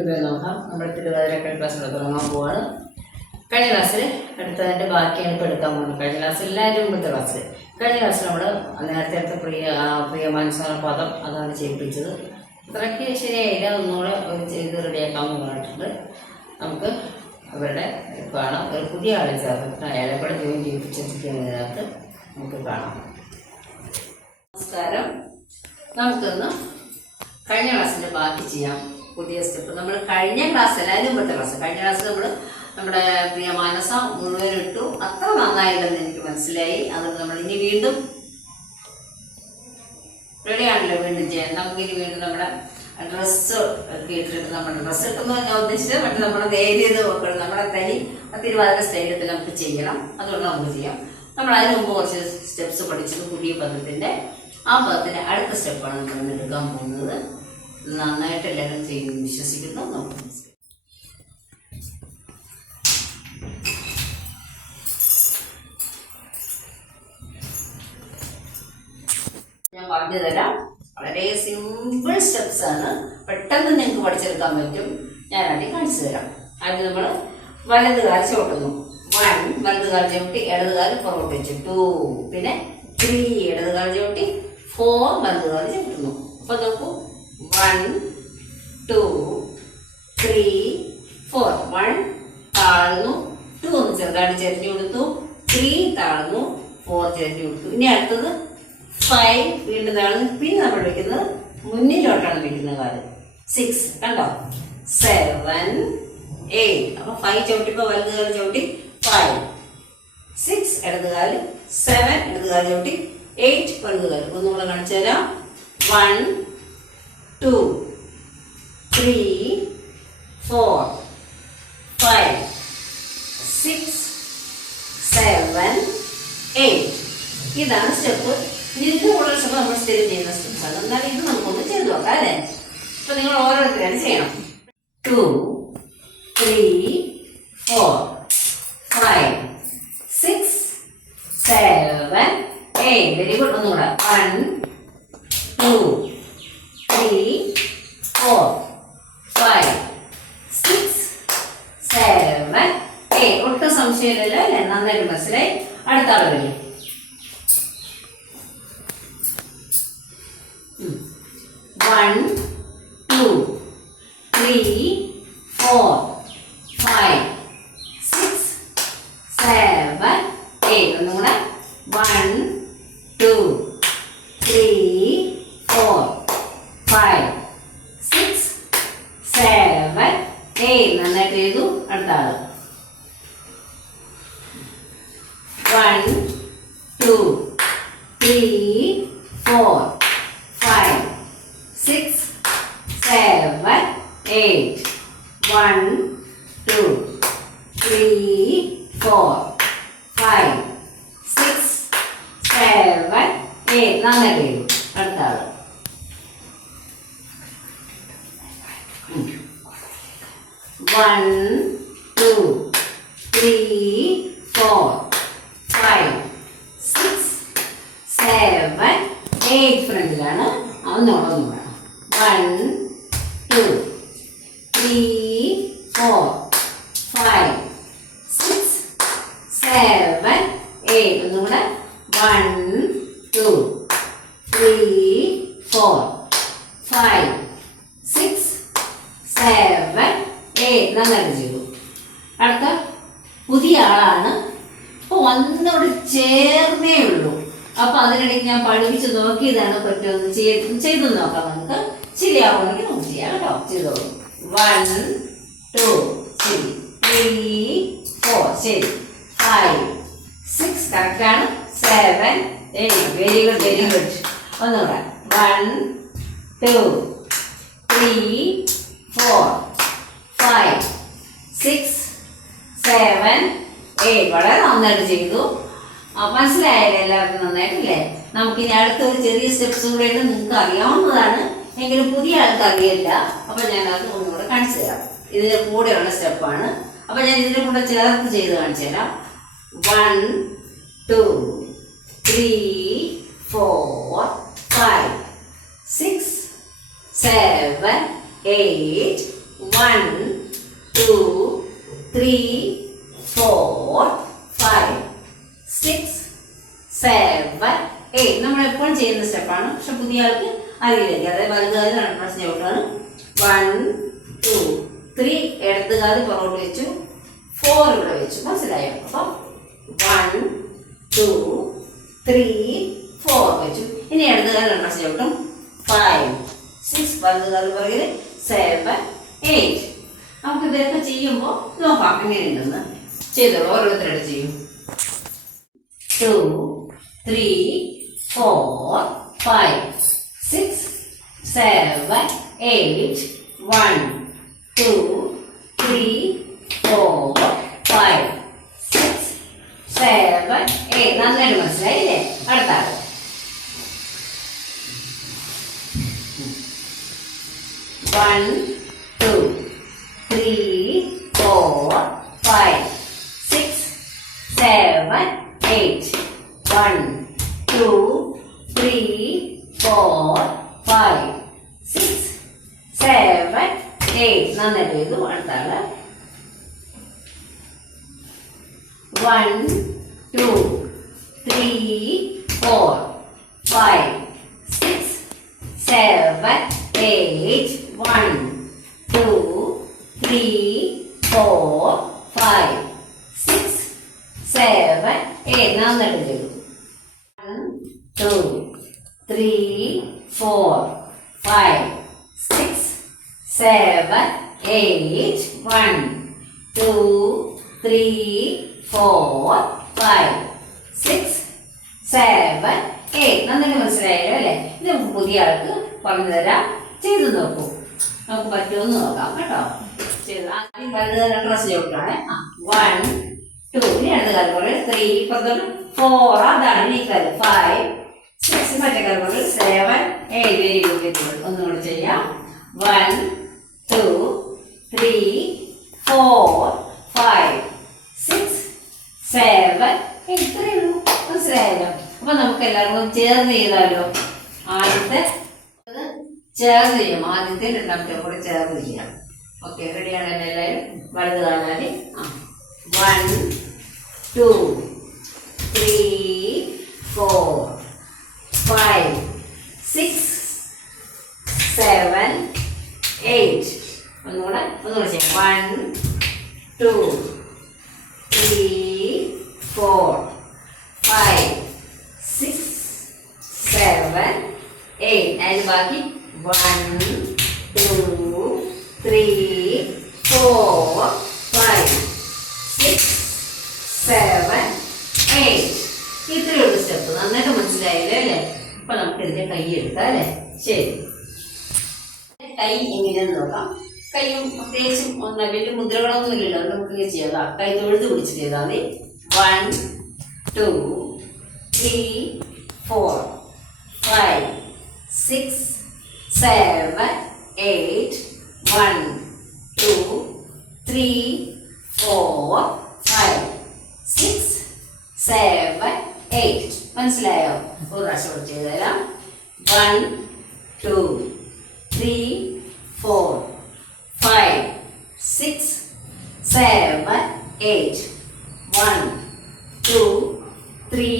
നമുക്കിപ്പോൾ നോക്കാം. നമ്മൾ തിരുവാതിരക്കളി ക്ലാസ്സിൽ തുടങ്ങാൻ പോവാണ്. കഴിഞ്ഞ ക്ലാസ്സിൽ അടുത്തതിൻ്റെ ബാക്കിയാണ് ഇപ്പോൾ എടുക്കാൻ പോകുന്നത്. കഴിഞ്ഞ ക്ലാസ്സിൽ എല്ലാവരും മുമ്പത്തെ ക്ലാസ്സിൽ നമ്മൾ നേരത്തെ അടുത്ത പ്രിയമാനസ പദം അതാണ് ചെയ്യിപ്പിച്ചത്. അത്രയ്ക്ക് ശരിയായില്ല, ഒന്നുകൂടെ ചെയ്ത് റെഡിയാക്കാമെന്ന് പറഞ്ഞിട്ടുണ്ട്. നമുക്ക് അവരുടെ കാണാം. ഒരു പുതിയ ആളെ ചേർത്തിട്ട് അയാളെ കൂടെ ജോയിൻ ചെയ്യിപ്പിച്ചിരിക്കുന്നതിനകത്ത് നമുക്ക് കാണാം. നമസ്കാരം. നമുക്കൊന്ന് കഴിഞ്ഞ ക്ലാസ്സിൻ്റെ ബാക്കി ചെയ്യാം. പുതിയ സ്റ്റെപ്പ് നമ്മൾ കഴിഞ്ഞ ക്ലാസ് എല്ലാവരും മുമ്പത്തെ കഴിഞ്ഞ ക്ലാസ് നമ്മുടെ പ്രിയമാനസ മുഴുവൻ ഇട്ടു. അത്ര നന്നായില്ലെന്ന് എനിക്ക് മനസ്സിലായി. അതുകൊണ്ട് നമ്മൾ ഇനി വീണ്ടും റെഡിയാണല്ലോ വീണ്ടും ചെയ്യാൻ. നമുക്കിനി വീണ്ടും നമ്മുടെ ഡ്രസ്സ് ഒക്കെ ഇട്ടിട്ട് നമ്മുടെ ഡ്രസ്സ് ഇട്ടെന്ന് ഞാൻ ഉദ്ദേശിച്ചത് മറ്റേ നമ്മുടെ ധൈര്യം നോക്കണം. നമ്മുടെ തനി തിരുവാതിര സ്റ്റൈലത്തിൽ നമുക്ക് ചെയ്യണം. അതുകൊണ്ട് നമുക്ക് ചെയ്യാം. നമ്മൾ അതിന് മുമ്പ് കുറച്ച് സ്റ്റെപ്സ് പഠിച്ചത് പുതിയ പദത്തിൻ്റെ. ആ പദത്തിൻ്റെ അടുത്ത സ്റ്റെപ്പാണ് നമ്മൾ എടുക്കാൻ പോകുന്നത്. നന്നായിട്ട് എല്ലാവരും ചെയ്യുമെന്ന് വിശ്വസിക്കുന്നു. നമുക്ക് ഞാൻ പറഞ്ഞു തരാം. വളരെ സിമ്പിൾ സ്റ്റെപ്സ് ആണ്, പെട്ടെന്ന് നിങ്ങൾക്ക് പഠിച്ചെടുക്കാൻ പറ്റും. ഞാൻ ആദ്യം കാണിച്ചു തരാം. ആദ്യം നമ്മൾ വലത് കാല് ചവിട്ടുന്നു. 1 വലത് കാല് ചവിട്ടി ഇടത് കാല് പുറകോട്ട് വെച്ചു. 2 പിന്നെ 3 ഇടത് കാല് ചവിട്ടി 4 വലത് കാല് ചവിട്ടുന്നു. അപ്പൊ നോക്കൂ, 1 2 3 4. 1 താഴ്ന്നു, 2 ഒന്ന് ചെറുതായിട്ട് ചെരിഞ്ഞു കൊടുത്തു, 3 താഴ്ന്നു, 4 ചെരിഞ്ഞു കൊടുത്തു. ഇനി അടുത്തത് 5 വീണ്ടും താഴ്ന്നു. പിന്നെ നമ്മൾ വെക്കുന്നത് മുന്നിലോട്ടാണ് വെക്കുന്ന കാല്. 6 കണ്ടോ, 7 8. അപ്പൊ 5 ചവിട്ടിപ്പോ വലത് കാല് ചവിട്ടി 5 6 ഇടത് കാല്, 7 ഇടത് കാല് ചവിട്ടി 8 വലത് കാല്. ഒന്നും കൂടെ കാണിച്ചു തരാം. 1 2 3 4 5 6 7 8. ഇതാണ് സ്റ്റെപ്പ്. ഇതിന് കൂടുതൽ സ്റ്റെപ്പ് നമ്മൾ സ്ഥിരം ചെയ്യുന്ന സ്റ്റെപ്സ് ആണ്. എന്നാൽ ഇത് നമുക്കൊന്ന് ചെയ്ത് നോക്കാം അല്ലേ? അപ്പൊ നിങ്ങൾ ഓരോരുത്തരാണ് ചെയ്യണം. 2 3 4 5 6 7 8. Very good. ഒന്നുകൂടെ 1 2 3 4 5 6 7 8. ഒട്ടും സംശയമില്ലല്ലോ അല്ലേ? നന്നായിട്ട് മനസ്സിലായി. അടുത്ത ആള് വരും. 1 2 3 4 5 6 7 8. ഒന്നും കൂടെ 1 2 3 4 5 6 7 8. നന്നായിട്ട് ചെയ്തു. അടുത്ത ആള് 1 2 3 4 5 6 7 8. 1 2 3 4 5 6 7 8. നന്നായിട്ട് ചെയ്തു. അടുത്ത ആള് 1 2 3 4 5 6 7 8. ഫ്രണ്ടിലാണ്. ഒന്നുകൂടെ വേണം. 1 2 3 4 5 6 7 8. ഒന്നും കൂടെ 1 2 3 4 5 6 7 8. നന്നായിട്ട് ചെയ്തു. അടുത്ത പുതിയ ആളാണ്. അപ്പൊ ഒന്നോട് ചേർന്നേ ഉള്ളൂ. അപ്പൊ അതിനിടയ്ക്ക് ഞാൻ പഠിപ്പിച്ച് നോക്കിയതാണ്. പറ്റുമെന്ന് ചെയ്തു നോക്കാം. നമുക്ക് ശരിയാവുമെങ്കിൽ നമുക്ക് ചെയ്യാം കേട്ടോ. ചെയ്തോളൂ. 1 2 ശരി, 3 4 ശരി, 5 6 കറക്റ്റാണ്, 7 8. Very good very good. ഒന്നുകൂടെ 1 2 3 4 5 6 7 8. വളരെ നന്നായിട്ട് ചെയ്തു. മനസ്സിലായാലും എല്ലാവർക്കും നന്നായിട്ടില്ലേ? നമുക്കിനി അടുത്തൊരു ചെറിയ സ്റ്റെപ്സ് കൂടെ നിങ്ങൾക്ക് അറിയാവുന്നതാണ്, എങ്കിലും പുതിയ ആൾക്ക് അറിയില്ല. അപ്പൊ ഞാൻ അത് ഒന്നുകൂടെ കാണിച്ചു തരാം. ഇതിന്റെ കൂടെയുള്ള സ്റ്റെപ്പാണ്. അപ്പൊ ഞാൻ ഇതിന്റെ കൂടെ ചേർത്ത് ചെയ്ത് കാണിച്ചു തരാം. 1 2 3 4 5 6 7 8 1 2 3 4 5 6 7 8. നമ്മൾ എപ്പോഴും ചെയ്യുന്ന സ്റ്റെപ്പാണ്, പക്ഷെ പുതിയ ആൾക്ക് അറിയില്ല. അതായത് വലുതുകാല് രണ്ടാം ചവിട്ടാണ്. 1 2 3 ഇടതുകാല് പുറകോട്ട് വെച്ചു, 4 ഇവിടെ വെച്ചു. മനസ്സിലായോ? അപ്പം 1 2 3 4 വെച്ചു. ഇനി ഇടതുകാല് രണ്ടാം ചവിട്ടും. 5 6 വലുതുകാല് പുറകിൽ 7 8. നമുക്ക് ഇവരൊക്കെ ചെയ്യുമ്പോൾ നോക്കാം എങ്ങനെയുണ്ടെന്ന്. ചെയ്തോളൂ, ഓരോരുത്തരുടെ ചെയ്യും. 2 3 4 5 6 7 8 1 2 3 4 5 6 7 8. നന്നായിട്ട് മനസ്സിലായില്ലേ? അടുത്ത ആള് 1 2 3 4 5 6 7 8 1 2 3 4 5 6 7 8. നന്നായിട്ട് ചെയ്തു. അടുത്ത ആള് 1 2 3 4 5 6 7 8 1 2 3 4 5 6 7 8. നന്നായിട്ട് ചെയ്തു. 1 2 3 4 5 6 7 8 1 2 3 4 5 6 7 8. നന്നായിട്ട് മനസ്സിലായല്ലോ അല്ലേ? ഇത് നമുക്ക് പുതിയ ആൾക്ക് പറഞ്ഞു തരാം. ചെയ്തു നോക്കൂ, നമുക്ക് പറ്റുമെന്ന് നോക്കാം കേട്ടോ. ചെയ്തു. ആദ്യം വലുത് ഡ്രസ് ചവിട്ടാണ്. 1 2 ഇനി അടുത്ത കാലം പോലെ 3 ഇപ്പുറത്തോട്ട് 4 അതാണ് ഈ കാലം 5 6 മറ്റേ കാലം പോലെ 7 8. Very good. ഒന്നും കൂടെ ചെയ്യാം. 1 2 3 4 5 6 7 8. ഇത്രയേ ഉള്ളൂ. മനസ്സിലായല്ലോ? അപ്പൊ നമുക്ക് എല്ലാവർക്കും ചേർന്ന് ചെയ്താലോ. ആദ്യത്തെ ചേർന്ന് ചെയ്യാം. ആദ്യത്തെ രണ്ടാമത്തെ കൂടെ ചേർന്ന് ചെയ്യാം. ഓക്കെ, റെഡിയാണല്ലോ എല്ലാവരും? വലുത് കാണാൻ 1 2 3 4 5 6 7 8. ഒന്നുകൂടെ ചെയ്യാം. 1 2 3 4 5 6 7 8. അതിന് ബാക്കി 1 2 3 4 5 6 7 8. ഇത്രയേ ഉള്ളൂ സ്റ്റെപ്പ്. നന്നായിട്ട് മനസ്സിലായില്ലേ അല്ലേ? അപ്പൊ നമുക്ക് ഇതിന്റെ കൈ എടുക്കാം അല്ലേ? ശരി, കൈ എങ്ങനെയാന്ന് നോക്കാം. കൈയും പ്രത്യേകിച്ചും വലിയ മുദ്രകളൊന്നും ഇല്ലല്ലോ, അത് നമുക്ക് ഇങ്ങനെ ചെയ്യാം. കൈ തൊഴുത്ത് പിടിച്ച് ചെയ്താൽ മതി. 1 2 3 4 5 6 7 8 1 2 3 4 5 6 7 8. മനസ്സിലായോ? ഒരു പ്രാവശ്യം ചെയ്തു തരാം. 1 2 3 4 5 6 7 8 1 2 3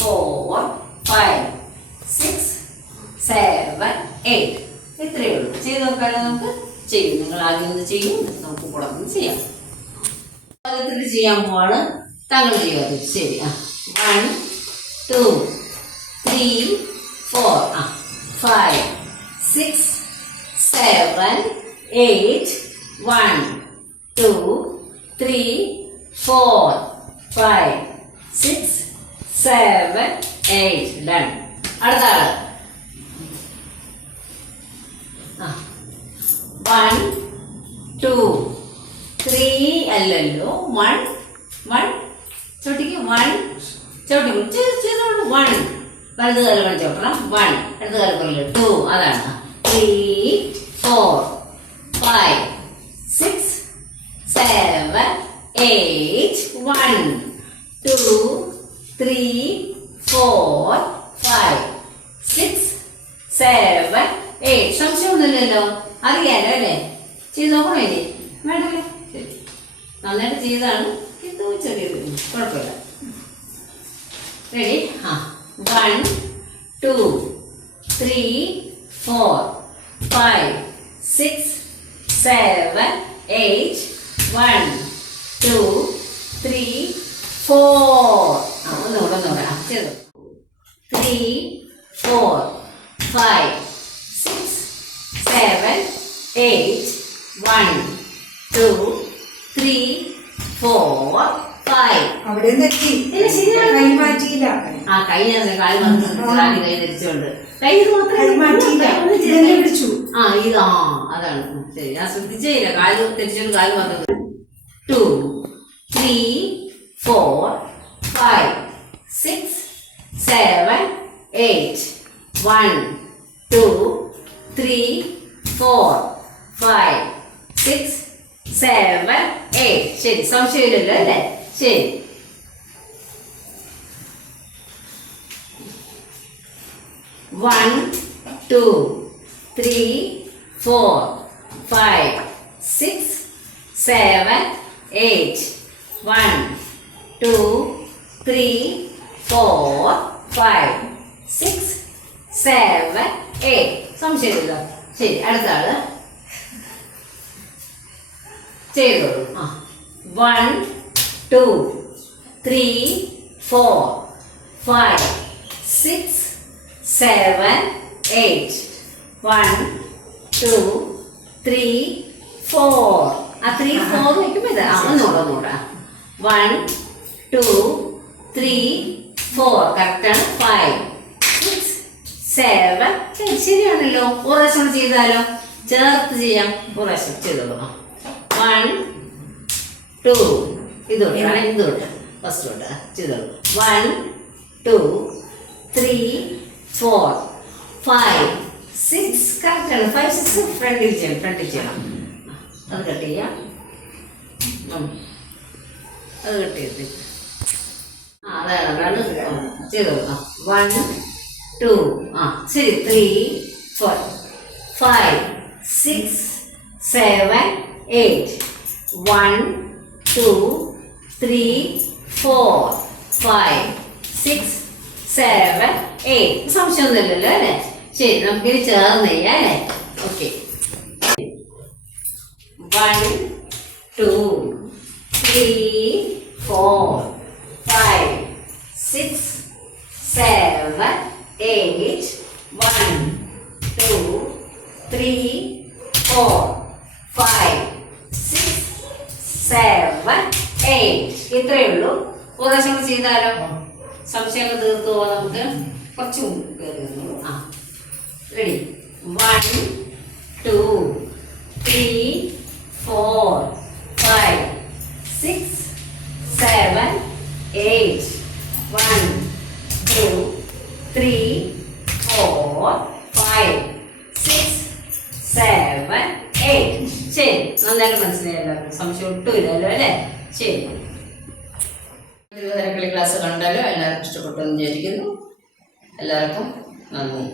4 5 6 7 8. ഇത്രയേ ഉള്ളൂ. ചെയ്ത് നോക്കാനോ? നമുക്ക് ചെയ്യും. നിങ്ങൾ ആദ്യം ഒന്ന് ചെയ്യും, നമുക്ക് കൂടെ ഒന്ന് ചെയ്യാം. പദത്തിൽ ചെയ്യാൻ പോവാണ്. താങ്കൾ ചെയ്യാതെ. ശരി. 1 2 3 4 5 6 7 8 1 2 3 4 5 6 7 8. ഡൺ. അടുത്ത ആള് 1 2 3 അല്ലല്ലോ. 1 1 ചോട്ടിക്ക് 1 ചോട്ടി ചെയ്തോളൂ. 1 വലത് കാലം കൊണ്ട് ചോട്ടണം. 1 അടുത്ത കാലം പോലെ 2 അതാണ്. 3 4 5 6 7 8 1 2 3 4 5 6 7 8. സംശയമൊന്നുമില്ലല്ലോ, അറിയാലോ അല്ലേ? ചെയ്ത് നോക്കണോ ഇനി? വേണ്ടല്ലോ. ശരി, നന്നായിട്ട് ചെയ്താണ്. എന്തോ ചെറിയത് കുഴപ്പമില്ല. റെഡി? ആ, 1 2 3 4 5 6 7 8 1 2 3 4. ആ, ഒന്നുകൂടെ ചെയ്തു. 3 4 5 6 7 8 1 2 3 4 5. അവിടെ തെറ്റി. കൈ മാറ്റിയില്ല. ആ, കൈ കാല് വന്ന് കൈ ധരിച്ചോണ്ട് കൈ മാറ്റിയില്ല. പിടിച്ചു. ആ, ഇതാ അതാണ്. ശരി, ഞാൻ ശ്രദ്ധിച്ചേയില്ല. കാല് ധരിച്ചോണ്ട് കാല് വന്നത്. 2 3 4 5 6 7 8 1 2 3 4 5 6 7 8. ശരി, സംശയമില്ലല്ലോ അല്ലേ? ശരി. One, 2 3 4 5 6 7 8 1 2 3 4 5 6 7 8. സംശയമില്ല. ശരി, അടുത്ത ആള് ചെയ്തോളൂ. ആ, 1 2 3 4 5 6 7 8 1 2 3 4. ആ, 3 4 വയ്ക്കുമ്പോ ഇത് ഒന്നുകൂടെ 1 2 3 4. കറക്റ്റാണ്. 5 6 7 8. ശരിയാണല്ലോ. ഒരു പ്രാവശ്യം ചെയ്താലോ? ചേർത്ത് ചെയ്യാം. ഒരു പ്രാവശ്യം ചെയ്തോളൂ. 1 2 ഇതോട്ടാണ്. ഇതോട്ട് ഫസ്റ്റ് തൊട്ട് ചെയ്തോളൂ. 1 2 3 4 5 6. കറക്റ്റാണ്. 5 6 ഫ്രണ്ടിൽ ചെയ്യണം. അത് കട്ട് ചെയ്യാം. അത് കട്ട് ചെയ്ത് അതാണ് ചെയ്തോളൂ. 1 2. ആ, ശരി. 3 4 5 6 7 8 1 2 3 4 5 6 7 8. സംശയമൊന്നുമില്ലല്ലോ അല്ലേ? ശരി, നമുക്കിത് ചേർന്ന് ചെയ്യാം അല്ലേ? ഓക്കെ. 1 2 3 4 5 6 7 8 1 2 3 4 5 6 7 8. ഇത്രയേ ഉള്ളൂ. ഒരു പ്രാവശ്യം ചെയ്താലോ? സംശയങ്ങൾ തീർത്തു പോവാം. നമുക്ക് കുറച്ച് മുമ്പ് കയറി വന്നു. ആ, റെഡി? 1 2 3 4 5 6 7 8 1 2 3 4 5 6 7 8. ശരി, നന്നായിട്ട് മനസ്സിലായല്ലോ. സംശയം ഒട്ടും ഇല്ലല്ലോ അല്ലേ? ശരി, തിരുവനന്തപുരം ക്ലാസ് കണ്ടല്ലോ. എല്ലാവർക്കും ഇഷ്ടപ്പെട്ടു എന്ന് വിചാരിക്കുന്നു. എല്ലാവർക്കും നന്ദി.